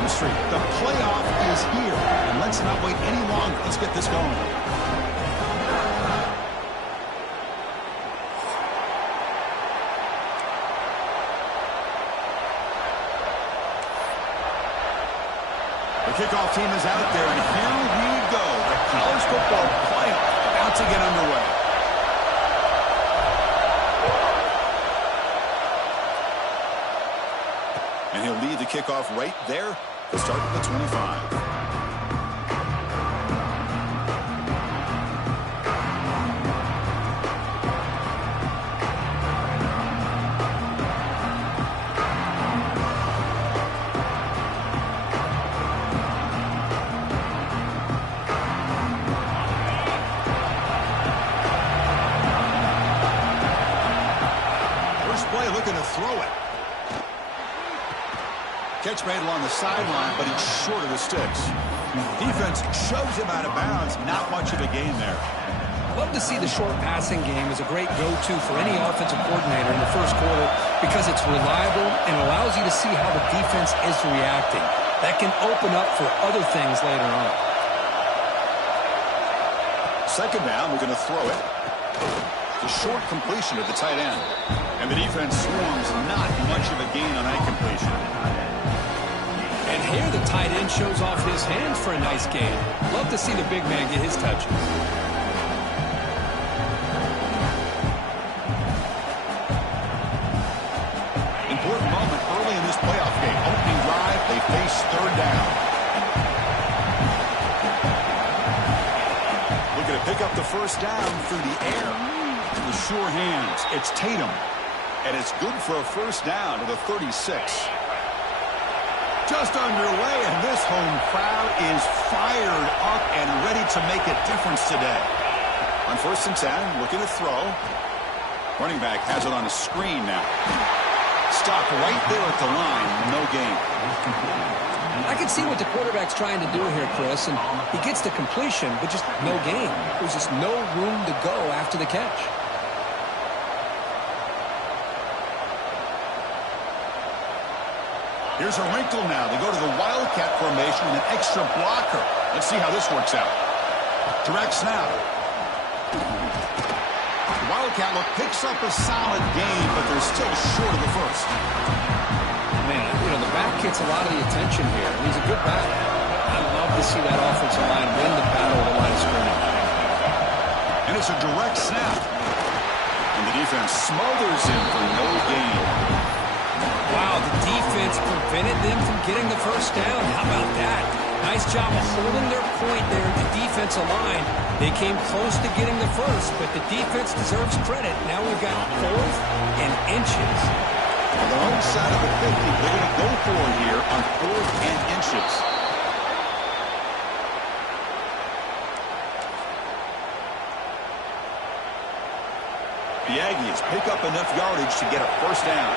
home streak. The playoff is here. And let's not wait any longer. Let's get this going. The kickoff team is out there, and here we go. The college football playoff about to get underway. And he'll lead the kickoff right there to start at the 25. Looking to throw it. Catch made along the sideline, but he's short of the sticks. Defense shoves him out of bounds. Not much of a gain there. Love to see the short passing game as a great go-to for any offensive coordinator in the first quarter because it's reliable and allows you to see how the defense is reacting. That can open up for other things later on. Second down, we're going to throw it. The short completion of the tight end. And the defense swarms, not much of a gain on that completion. And here the tight end shows off his hands for a nice gain. Love to see the big man get his touches. Important moment early in this playoff game. Opening drive, they face third down. Looking to pick up the first down through the air. The sure hands. It's Tatum. And it's good for a first down to the 36. Just underway, and this home crowd is fired up and ready to make a difference today. On 1st and 10, looking to throw. Running back has it on a screen now. Stopped right there at the line. No gain. I can see what the quarterback's trying to do here, Chris, and he gets the completion, but just no gain. There's just no room to go after the catch. Here's a wrinkle now. They go to the Wildcat formation with an extra blocker. Let's see how this works out. Direct snap. The Wildcat look picks up a solid gain, but they're still short of the first. Man, you know, the back gets a lot of the attention here. He's a good back. I love to see that offensive line win the battle of the line of scrimmage. And it's a direct snap. And the defense smothers him for no gain. Wow, the defense prevented them from getting the first down. How about that? Nice job of holding their point there at the defensive line. They came close to getting the first, but the defense deserves credit. Now we've got 4th and inches. On their own side of the 50, they're going to go for it here on 4th and inches. The Aggies pick up enough yardage to get a first down.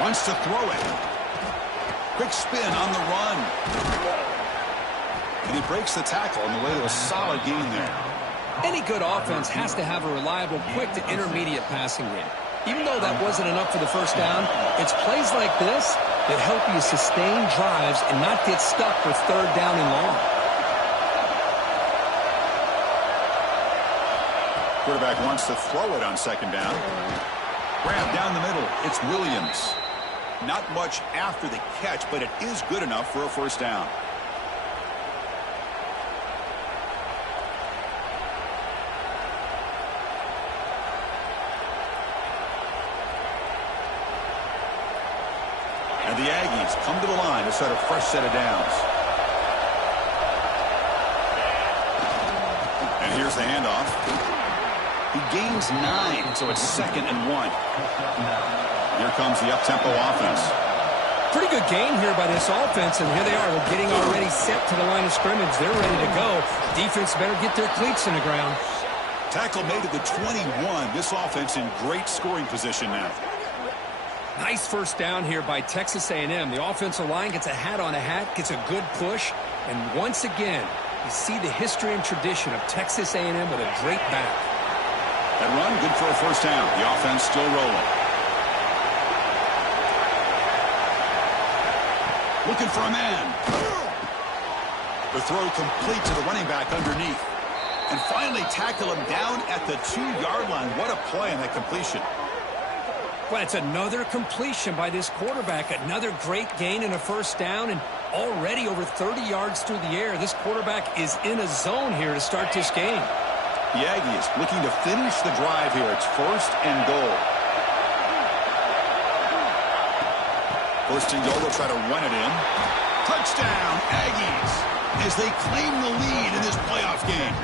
Wants to throw it. Quick spin on the run. And he breaks the tackle on the way to a solid gain there. Any good offense has to have a reliable, quick to intermediate passing game. Even though that wasn't enough for the first down, it's plays like this that help you sustain drives and not get stuck with third down and long. Quarterback wants to throw it on second down. Grab down the middle. It's Williams. Not much after the catch, but it is good enough for a first down. And the Aggies come to the line to set a fresh set of downs. And here's the handoff. He gains 9, so it's 2nd and 1. Here comes the up-tempo offense. Pretty good game here by this offense, and here they are. We're getting already set to the line of scrimmage. They're ready to go. Defense better get their cleats in the ground. Tackle made at the 21. This offense in great scoring position now. Nice first down here by Texas A&M. The offensive line gets a hat on a hat, gets a good push, and once again, you see the history and tradition of Texas A&M with a great back. That run, good for a first down. The offense still rolling. Looking for a man. The throw complete to the running back underneath. And finally tackle him down at the 2-yard line. What a play on that completion. Well, it's another completion by this quarterback. Another great gain in a first down, and already over 30 yards through the air. This quarterback is in a zone here to start this game. The Aggies looking to finish the drive here. It's 1st and goal. 1st and goal, they'll try to run it in. Touchdown, Aggies, as they claim the lead in this playoff game.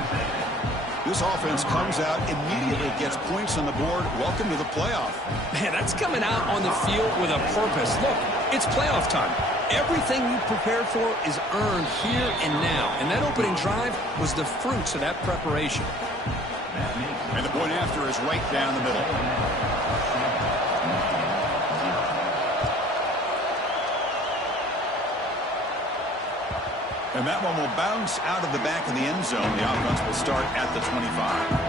This offense comes out, immediately gets points on the board. Welcome to the playoff. Man, that's coming out on the field with a purpose. Look, it's playoff time. Everything you prepared for is earned here and now. And that opening drive was the fruits of that preparation. And the point after is right down the middle. And that one will bounce out of the back of the end zone. The offense will start at the 25.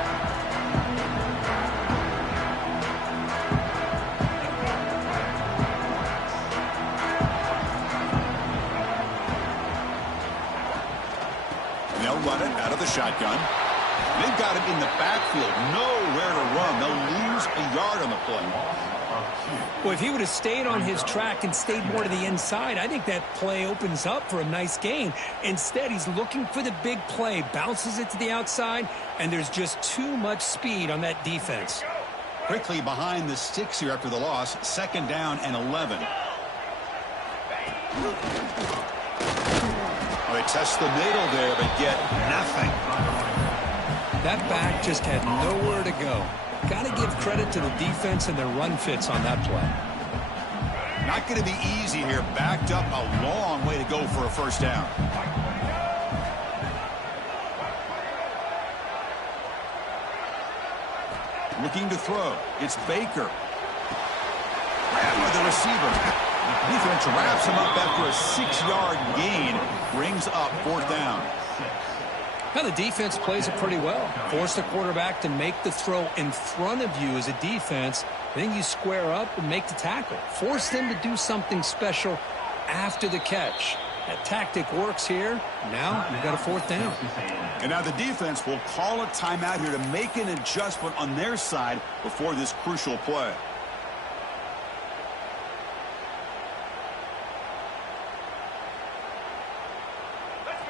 Run it out of the shotgun. They've got it in the backfield. Nowhere to run. They'll lose a yard on the play. Well, if he would have stayed on his track and stayed more to the inside, I think that play opens up for a nice gain. Instead, he's looking for the big play, bounces it to the outside, and there's just too much speed on that defense. Quickly behind the sticks here after the loss. 2nd down and 11. They test the middle there, but get nothing. That back just had nowhere to go. Got to give credit to the defense and their run fits on that play. Not going to be easy here. Backed up a long way to go for a 1st down. Looking to throw. It's Baker. Grabbed by the receiver. Defense wraps him up after a 6-yard gain. Brings up 4th down. Now the defense plays it pretty well. Force the quarterback to make the throw in front of you as a defense. Then you square up and make the tackle. Force them to do something special after the catch. That tactic works here. Now you've got a 4th down. And now the defense will call a timeout here to make an adjustment on their side before this crucial play.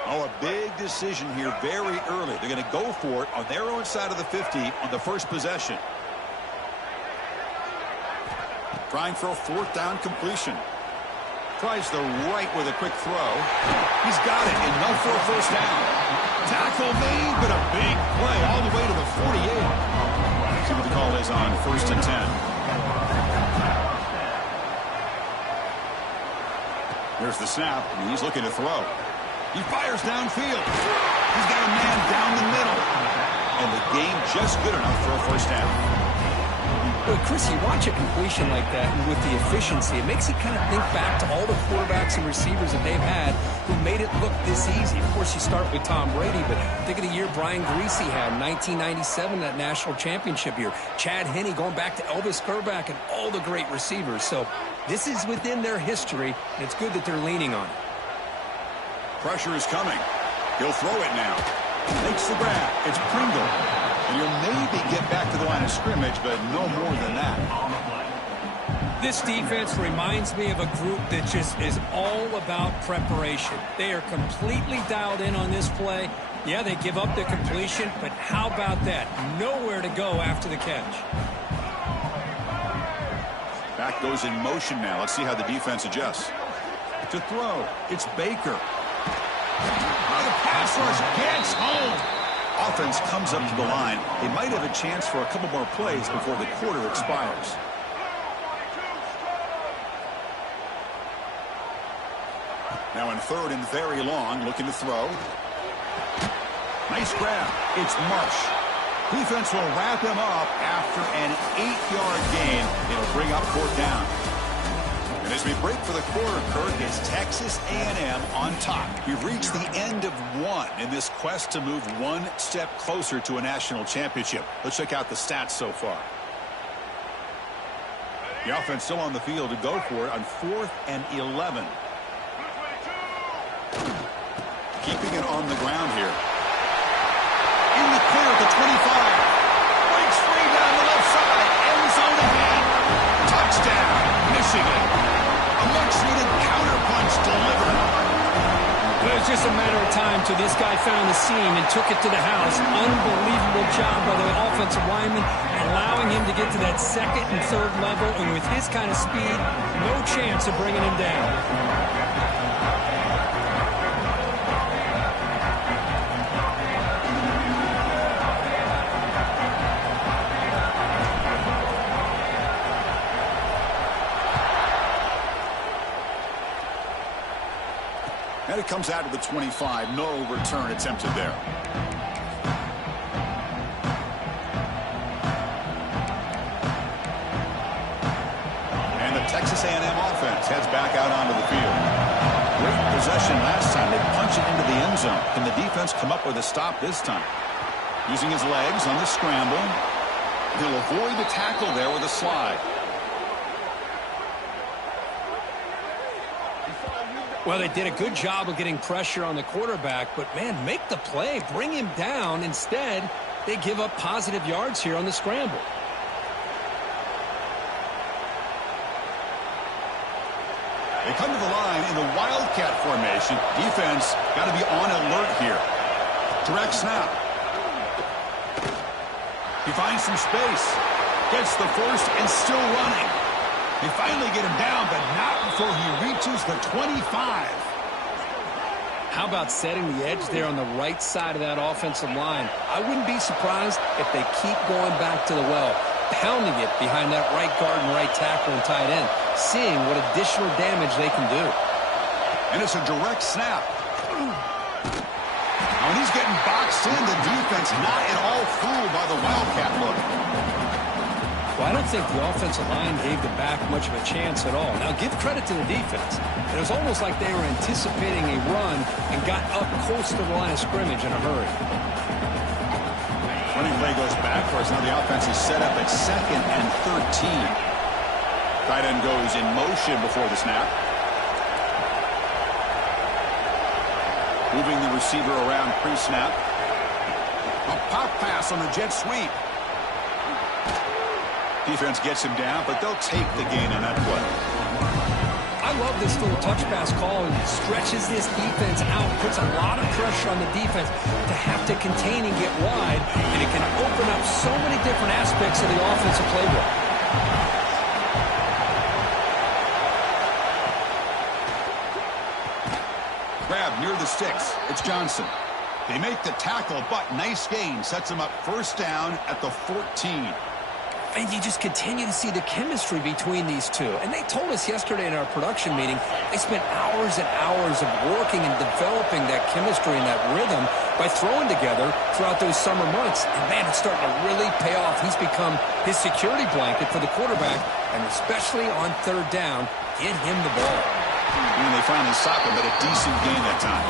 Oh, a big decision here very early. They're going to go for it on their own side of the 50 on the first possession. Trying for a 4th down completion. Tries the right with a quick throw. He's got it. Enough for a 1st down. Tackle made, but a big play all the way to the 48. See what the call is on 1st and 10. There's the snap, and he's looking to throw. He fires downfield. He's got a man down the middle. And the game just good enough for a 1st down. Well, Chris, you watch a completion like that, and with the efficiency, it makes you kind of think back to all the quarterbacks and receivers that they've had who made it look this easy. Of course, you start with Tom Brady, but think of the year Brian Griese had in 1997, that national championship year. Chad Henne going back to Elvis Grbac and all the great receivers. So this is within their history, and it's good that they're leaning on it. Pressure is coming. He'll throw it now. Makes the grab. It's Pringle. And he'll maybe get back to the line of scrimmage, but no more than that. This defense reminds me of a group that just is all about preparation. They are completely dialed in on this play. Yeah, they give up the completion, but how about that? Nowhere to go after the catch. Back goes in motion now. Let's see how the defense adjusts. To throw, it's Baker. Oh, the pass rush gets home. Offense comes up to the line. They might have a chance for a couple more plays before the quarter expires. Now in 3rd and very long, looking to throw. Nice grab. It's Marsh. Defense will wrap him up after an 8-yard gain. It'll bring up 4th down. And as we break for the quarter, Kirk, is Texas A&M on top. We've reached the end of one in this quest to move one step closer to a national championship. Let's check out the stats so far. The offense still on the field to go for it on 4th and 11. Keeping it on the ground here. In the clear at the 25. Breaks free down the left side. End zone ahead. Touchdown, Michigan. A much-needed counterpunch delivered. Well, it was just a matter of time till this guy found the seam and took it to the house. Unbelievable job by the offensive lineman, allowing him to get to that second and third level. And with his kind of speed, no chance of bringing him down. And it comes out of the 25. No return attempted there. And the Texas A&M offense heads back out onto the field. Great possession last time. They punch it into the end zone. Can the defense come up with a stop this time? Using his legs on the scramble. He'll avoid the tackle there with a slide. Well, they did a good job of getting pressure on the quarterback, but, man, make the play. Bring him down. Instead, they give up positive yards here on the scramble. They come to the line in the Wildcat formation. Defense got to be on alert here. Direct snap. He finds some space. Gets the first and still running. They finally get him down, but not before he reaches the 25. How about setting the edge there on the right side of that offensive line? I wouldn't be surprised if they keep going back to the well, pounding it behind that right guard and right tackle and tight end, seeing what additional damage they can do. And it's a direct snap. When he's getting boxed in, the defense not at all fooled by the Wildcat look. Well, I don't think the offensive line gave the back much of a chance at all. Now, give credit to the defense. It was almost like they were anticipating a run and got up close to the line of scrimmage in a hurry. Running play goes backwards. Now the offense is set up at 2nd and 13. Tight end goes in motion before the snap. Moving the receiver around pre-snap. A pop pass on the jet sweep. Defense gets him down, but they'll take the gain on that play. I love this little touch pass call. It stretches this defense out, puts a lot of pressure on the defense to have to contain and get wide, and it can open up so many different aspects of the offensive playbook. Grab near the sticks. It's Johnson. They make the tackle, but nice gain. Sets him up first down at the 14. And you just continue to see the chemistry between these two. And they told us yesterday in our production meeting, they spent hours and hours of working and developing that chemistry and that rhythm by throwing together throughout those summer months. And, man, it's starting to really pay off. He's become his security blanket for the quarterback, and especially on third down, get him the ball. And they finally stop him at a decent gain that time.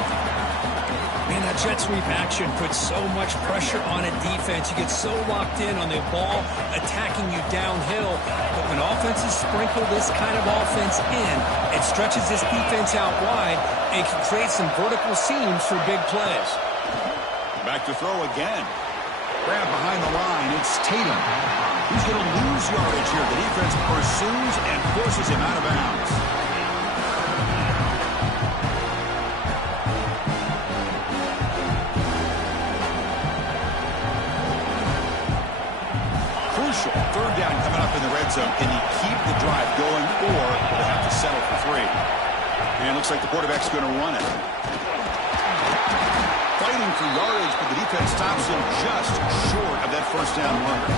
Man, that jet sweep action puts so much pressure on a defense. You get so locked in on the ball attacking you downhill. But when offenses sprinkle this kind of offense in, it stretches this defense out wide and can create some vertical seams for big plays. Back to throw again. Grab behind the line. It's Tatum. He's going to lose yardage here. The defense pursues and forces him out of bounds. Third down coming up in the red zone. Can he keep the drive going, or will they have to settle for 3? And it looks like the quarterback's going to run it. Fighting for yardage, but the defense stops him just short of that first down marker.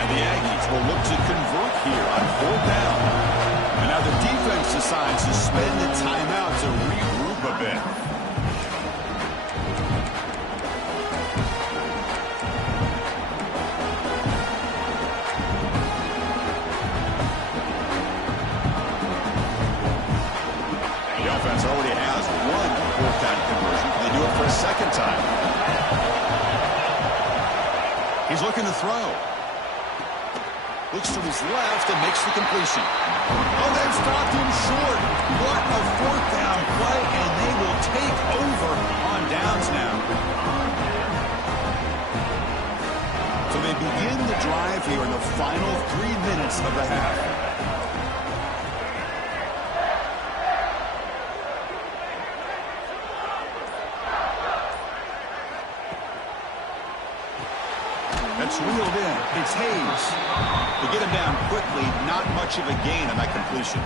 And the Aggies will look to convert here on 4th down. The defense decides to spend the timeout to regroup a bit. The offense already has one 4th down conversion. They do it for a second time. He's looking to throw. Looks to his left and makes the completion. Oh, they've stopped him short. What a fourth down play, and they will take over on downs now. So they begin the drive here in the final 3 minutes of the half. That's reeled in. It's Hayes. They get him down quickly. Not much of a gain on that completion.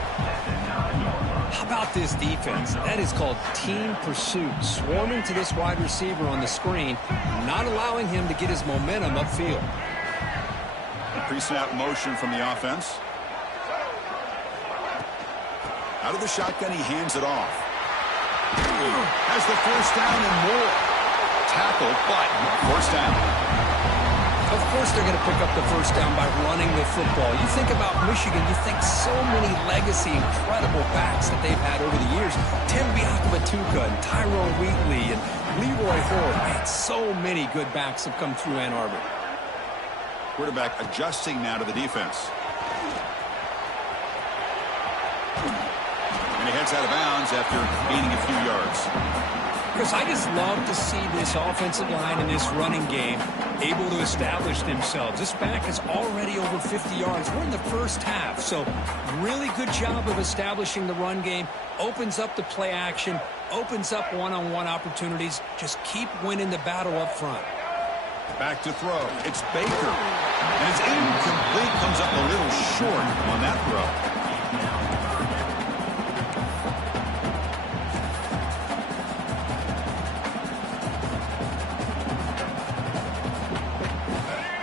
How about this defense? That is called team pursuit. Swarming to this wide receiver on the screen, not allowing him to get his momentum upfield. Pre-snap motion from the offense. Out of the shotgun, he hands it off. Has the first down and more. Tackle, but first down. Of course they're going to pick up the first down by running the football. You think about Michigan, you think so many legacy, incredible backs that they've had over the years. Tim Biakabatuka and Tyrone Wheatley and Leroy Hoare. Man, so many good backs have come through Ann Arbor. Quarterback adjusting now to the defense. And he heads out of bounds after gaining a few yards. Chris, I just love to see this offensive line in this running game able to establish themselves. This back is already over 50 yards. We're in the first half, so really good job of establishing the run game. Opens up the play action, opens up one-on-one opportunities. Just keep winning the battle up front. Back to throw. It's Baker. And it's incomplete. Comes up a little short on that throw.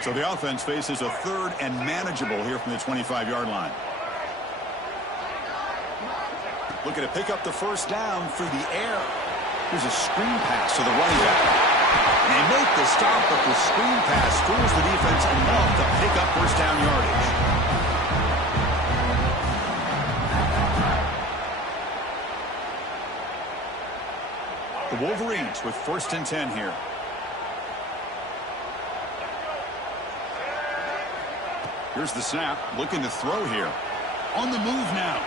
So the offense faces a third and manageable here from the 25-yard line. Looking to pick up the first down through the air. Here's a screen pass to the running back. And they make the stop, but the screen pass fools the defense enough to pick up first down yardage. The Wolverines with 1st and 10 here. Here's the snap, looking to throw here. On the move now.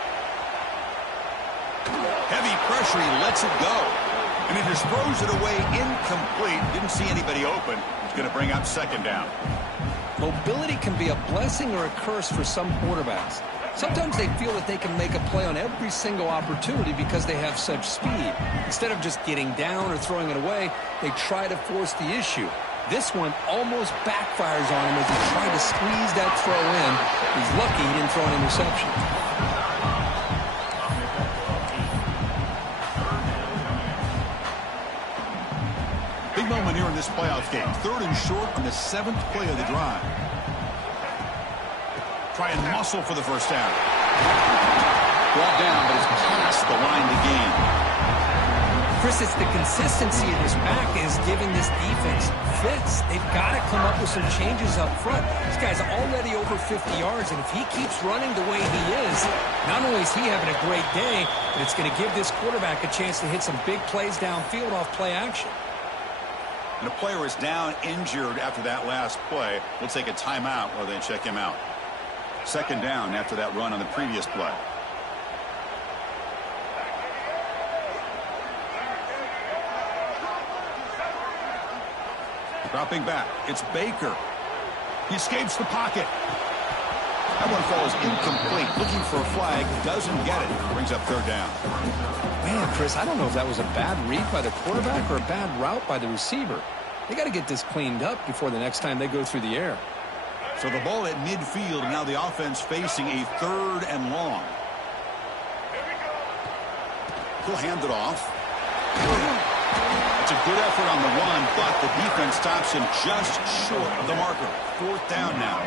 Heavy pressure, he lets it go. And he just throws it away incomplete. Didn't see anybody open. He's going to bring up 2nd down. Mobility can be a blessing or a curse for some quarterbacks. Sometimes they feel that they can make a play on every single opportunity because they have such speed. Instead of just getting down or throwing it away, they try to force the issue. This one almost backfires on him as he tried to squeeze that throw in. He's lucky he didn't throw an interception. Big moment here in this playoff game. 3rd and short on the 7th play of the drive. Try and muscle for the first down. Brought down, but it's past the line to gain. Chris, it's the consistency of this back is giving this defense fits. They've got to come up with some changes up front. This guy's already over 50 yards, and if he keeps running the way he is, not only is he having a great day, but it's going to give this quarterback a chance to hit some big plays downfield off play action. And a player is down injured after that last play. We'll take a timeout while they check him out. 2nd down after that run on the previous play. Dropping back, it's Baker. He escapes the pocket. That one falls incomplete. Looking for a flag, doesn't get it. Brings up 3rd down. Man, Chris, I don't know if that was a bad read by the quarterback or a bad route by the receiver. They got to get this cleaned up before the next time they go through the air. So the ball at midfield, now the offense facing a 3rd and long. He'll hand it off. It's a good effort on the run, but the defense stops him just short of the marker. 4th down now.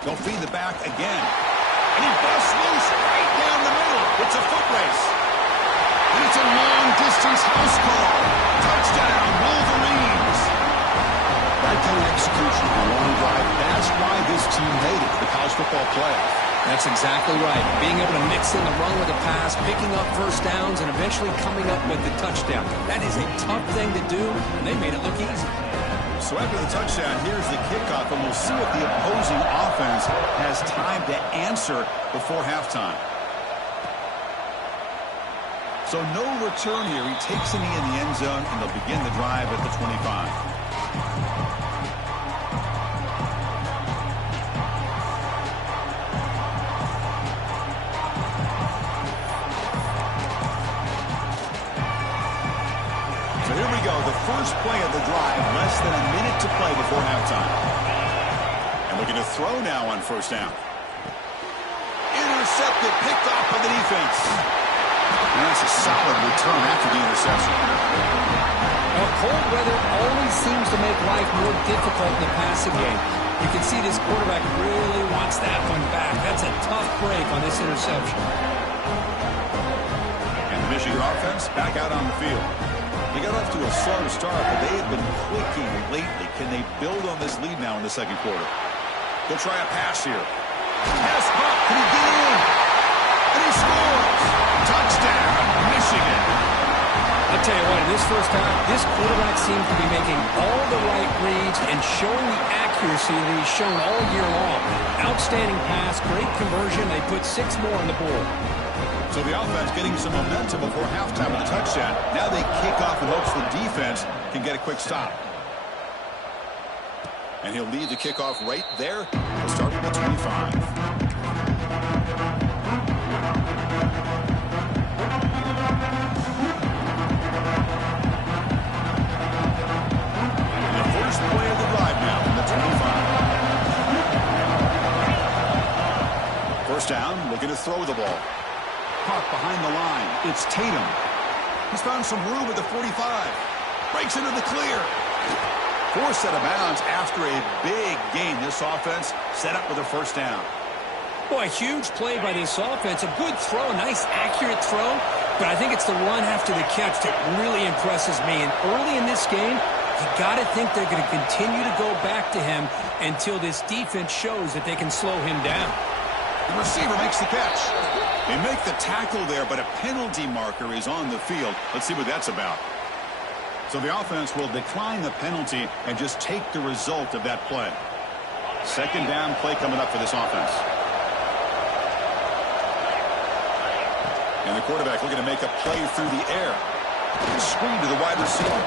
They'll feed the back again. And he busts loose right down the middle. It's a foot race. And it's a long-distance house call. Touchdown, Wolverines. That kind of execution on a long drive, that's why this team made it to the college football playoff. That's exactly right. Being able to mix in the run with the pass, picking up first downs, and eventually coming up with the touchdown. That is a tough thing to do, and they made it look easy. So after the touchdown, here's the kickoff, and we'll see if the opposing offense has time to answer before halftime. So no return here. He takes a knee in the end zone, and they'll begin the drive at the 25. First play of the drive, less than a minute to play before halftime. And looking to throw now on first down. Intercepted, picked off by the defense. And that's a solid return after the interception. Well, cold weather always seems to make life more difficult in the passing game. You can see this quarterback really wants that one back. That's a tough break on this interception. And the Michigan offense back out on the field. They got off to a slow start, but they have been clicking lately. Can they build on this lead now in the second quarter? They'll try a pass here. Pass up. Can he get in? And he scores. Touchdown, Michigan. I'll tell you what, in this first half, this quarterback seems to be making all the right reads and showing the accuracy that he's shown all year long. Outstanding pass, great conversion. They put 6 more on the board. So the offense getting some momentum before halftime with a touchdown. Now they kick off in hopes the defense can get a quick stop. And he'll lead the kickoff right there. He'll start with the 25. And the first play of the drive now from the 25. First down, looking to throw the ball. Caught behind the line. It's Tatum. He's found some room at the 45. Breaks into the clear. Forced out of bounds after a big game. This offense set up with a first down. Boy, a huge play by this offense. A good throw, a nice accurate throw. But I think it's the run after the catch that really impresses me. And early in this game, you got to think they're going to continue to go back to him until this defense shows that they can slow him down. The receiver makes the catch. They make the tackle there, but a penalty marker is on the field. Let's see what that's about. So the offense will decline the penalty and just take the result of that play. Second down play coming up for this offense. And the quarterback looking to make a play through the air. Screen to the wide receiver.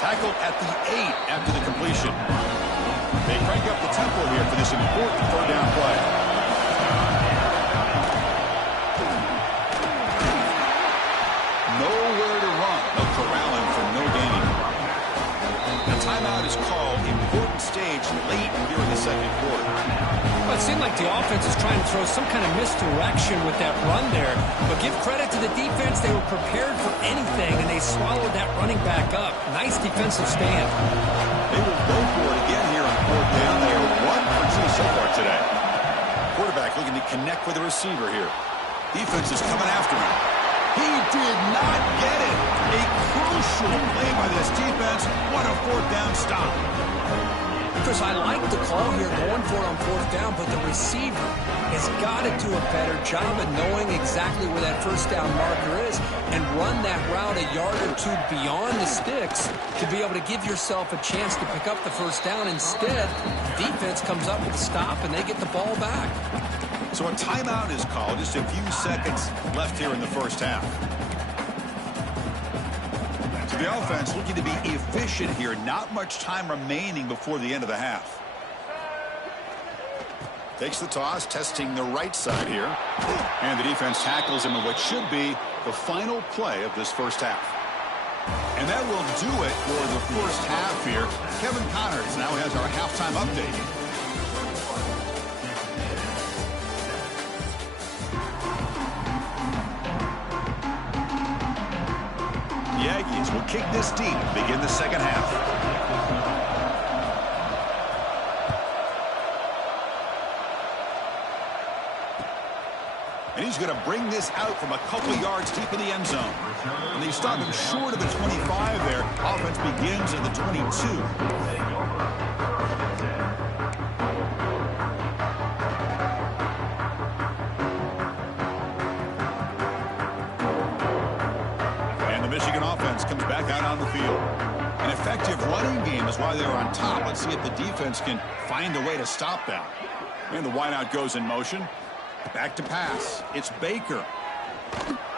Tackled at the 8 after the completion. They crank up the tempo here for this important third down play. Nowhere to run. They'll corral him for no gain. The timeout is called. Important stage late here in the second quarter. Well, it seemed like the offense is trying to throw some kind of misdirection with that run there. But give credit to the defense. They were prepared for anything, and they swallowed that running back up. Nice defensive stand. They will go for it again here on fourth down. They are 1 for 2 so far today. Quarterback looking to connect with the receiver here. Defense is coming after him. He did not get it. A crucial play by this defense. What a fourth down stop. Chris, I like the call here going for it on fourth down, but the receiver has got to do a better job of knowing exactly where that first down marker is and run that route a yard or two beyond the sticks to be able to give yourself a chance to pick up the first down. Instead, defense comes up with a stop and they get the ball back. So a timeout is called. Just a few seconds left here in the first half. So the offense looking to be efficient here. Not much time remaining before the end of the half. Takes the toss, testing the right side here. And the defense tackles him in what should be the final play of this first half. And that will do it for the first half here. Kevin Connors now has our halftime update. The Aggies will kick this deep to begin the second half. And he's going to bring this out from a couple yards deep in the end zone. And they stop him short of the 25 there. Offense begins at the 22. Michigan offense comes back out on the field. An effective running game is why they were on top. Let's see if the defense can find a way to stop them. And the wideout goes in motion. Back to pass. It's Baker.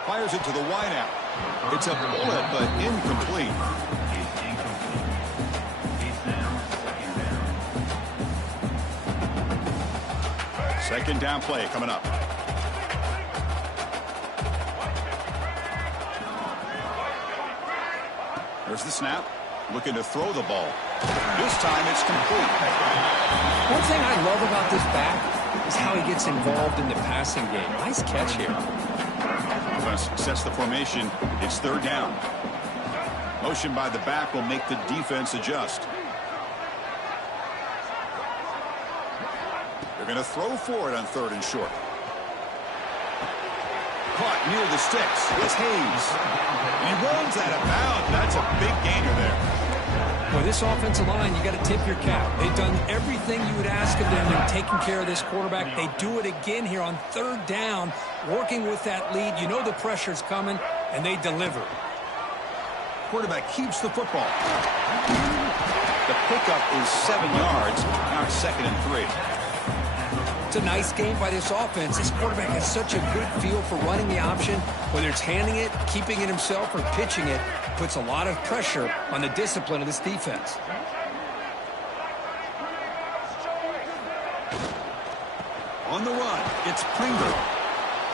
Fires it to the wideout. It's a bullet, but incomplete. Second down play coming up. There's the snap. Looking to throw the ball. This time it's complete. One thing I love about this back is how he gets involved in the passing game. Nice catch here. Offense sets the formation. It's third down. Motion by the back will make the defense adjust. They're going to throw for it on third and short. Caught near the sticks. It's Hayes. And he runs that about. That's a big gainer there. Well, this offensive line, you got to tip your cap. They've done everything you would ask of them in taking care of this quarterback. They do it again here on third down, working with that lead. You know the pressure's coming, and they deliver. Quarterback keeps the football. The pickup is 7 yards. Now it's 2nd and 3. It's a nice game by this offense. This quarterback has such a good feel for running the option. Whether it's handing it, keeping it himself, or pitching it, puts a lot of pressure on the discipline of this defense. On the run, it's Pringle.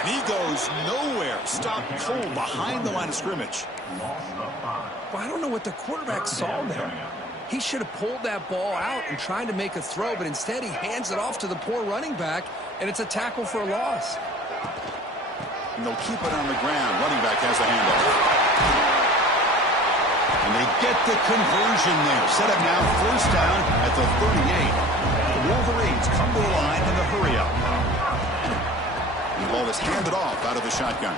And he goes nowhere. Stopped cold behind the line of scrimmage. Well, I don't know what the quarterback saw there. He should have pulled that ball out and tried to make a throw, but instead he hands it off to the poor running back, and it's a tackle for a loss. And they'll keep it on the ground. Running back has the handoff. And they get the conversion there. Set up now, first down at the 38. The Wolverines come to the line in the hurry-up. The ball is handed off out of the shotgun.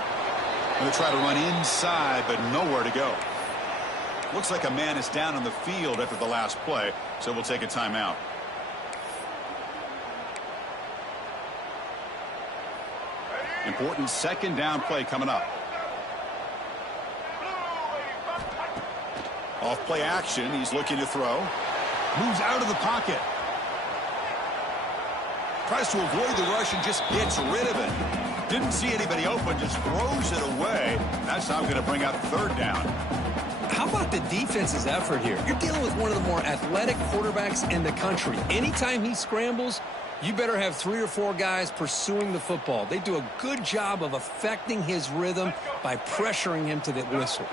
Going to try to run inside, but nowhere to go. Looks like a man is down on the field after the last play, so we'll take a timeout. Important second down play coming up. Off play action, he's looking to throw. Moves out of the pocket. Tries to avoid the rush and just gets rid of it. Didn't see anybody open, just throws it away. That's now going to bring up third down. How about the defense's effort here? You're dealing with one of the more athletic quarterbacks in the country. Anytime he scrambles, you better have 3 or 4 guys pursuing the football. They do a good job of affecting his rhythm by pressuring him to the whistle.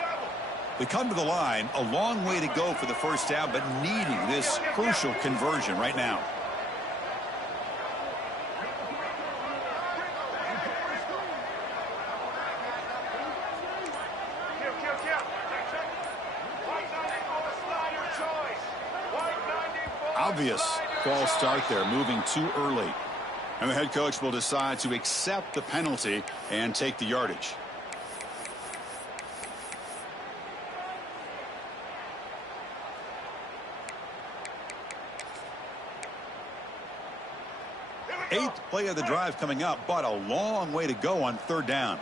They come to the line, a long way to go for the first down, but needing this crucial conversion right now. Obvious false start there, moving too early. And the head coach will decide to accept the penalty and take the yardage. Eighth play of the drive coming up, but a long way to go on third down.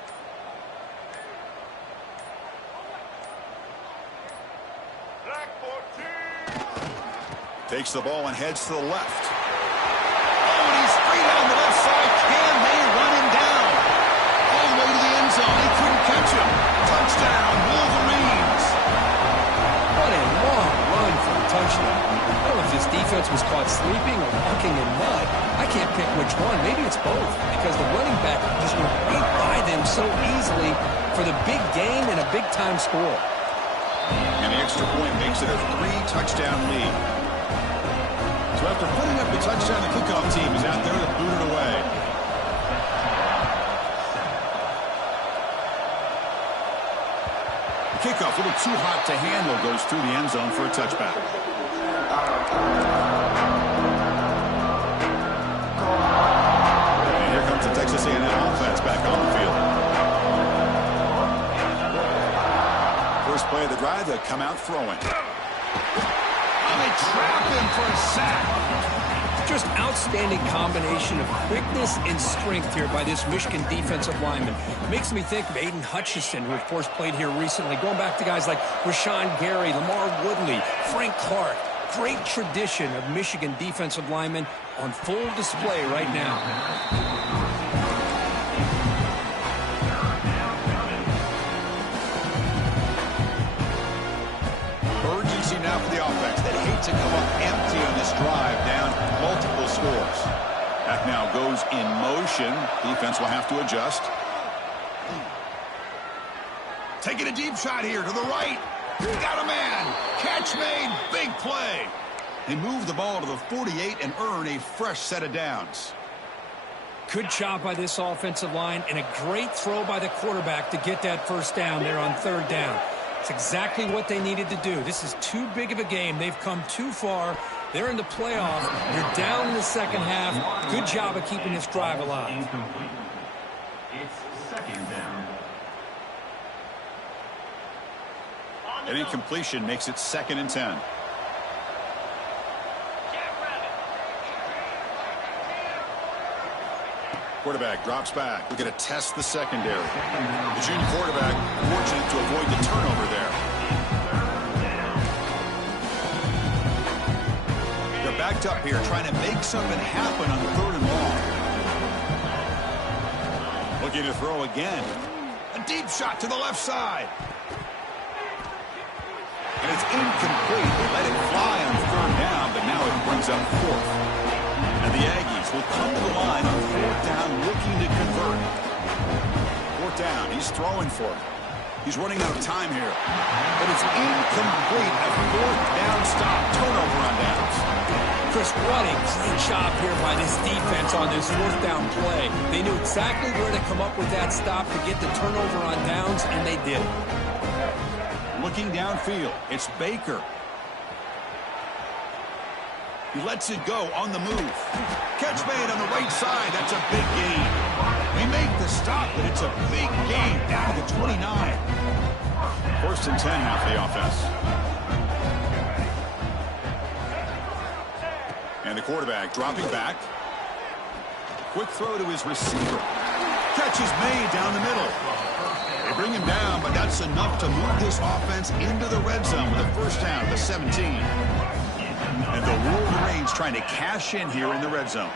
Takes the ball and heads to the left. Oh, and he's straight down the left side. Can they run him down? All the way to the end zone. He couldn't catch him. Touchdown, Wolverines. What a long run for a touchdown. I don't know if this defense was caught sleeping or walking in mud. I can't pick which one. Maybe it's both, because the running back just went right by them so easily for the big gain and a big-time score. And the extra point makes it a 3-touchdown lead. So after putting up the touchdown, the kickoff team is out there to boot it away. The kickoff, a little too hot to handle, goes through the end zone for a touchback. And here comes the Texas A&M offense back on the field. First play of the drive, they come out throwing. Oh, they trap him for a sack. Just outstanding combination of quickness and strength here by this Michigan defensive lineman. Makes me think of Aiden Hutchinson, who of course played here recently, going back to guys like Rashawn Gary, Lamar Woodley, Frank Clark. Great tradition of Michigan defensive linemen on full display right now. Urgency now for the offense. That hate to come up empty on this drive, down multiple scores. That now goes in motion. Defense will have to adjust. Taking a deep shot here to the right. Got a man. Catch made. Big play. They move the ball to the 48 and earn a fresh set of downs. Good job by this offensive line and a great throw by the quarterback to get that first down there on third down. It's exactly what they needed to do. This is too big of a game. They've come too far. They're in the playoff. You're down in the second half. Good job of keeping this drive alive. It's second down. An incompletion makes it 2nd and 10. Quarterback drops back. We're going to test the secondary. The junior quarterback fortunate to avoid the turnover there. They're backed up here trying to make something happen on 3rd and long. Looking to throw again. A deep shot to the left side. And it's incomplete. They let it fly on 3rd down, but now it brings up 4th. And the Aggies will come to the line on 4th down, looking to convert. 4th down, he's throwing for it. He's running out of time here. But it's incomplete. A 4th down stop. Turnover on downs. Chris, what a great job here by this defense on this 4th down play. They knew exactly where to come up with that stop to get the turnover on downs, and they did it. Looking downfield, it's Baker. He lets it go on the move. Catch made on the right side. That's a big gain. They make the stop, but it's a big gain down to the 29. 1st and 10 now for the offense. And the quarterback dropping back. Quick throw to his receiver. Catch is made down the middle. They bring him down, but that's enough to move this offense into the red zone with a 1st down, the 17. And the Wolverines trying to cash in here in the red zone.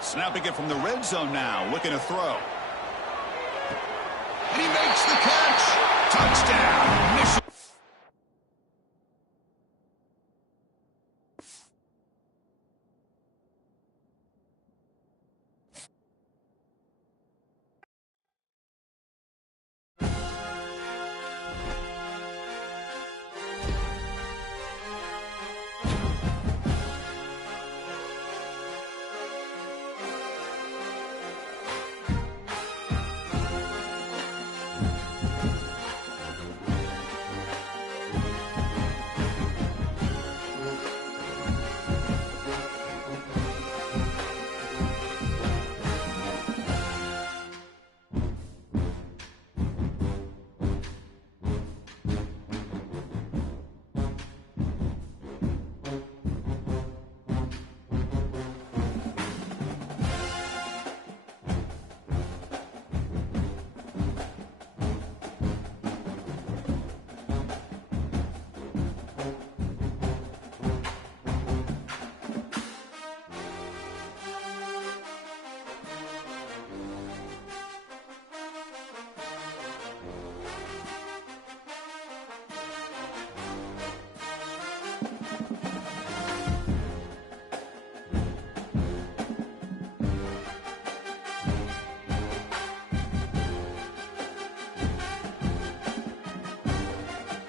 Snapping it from the red zone now, looking to throw. And he makes the catch.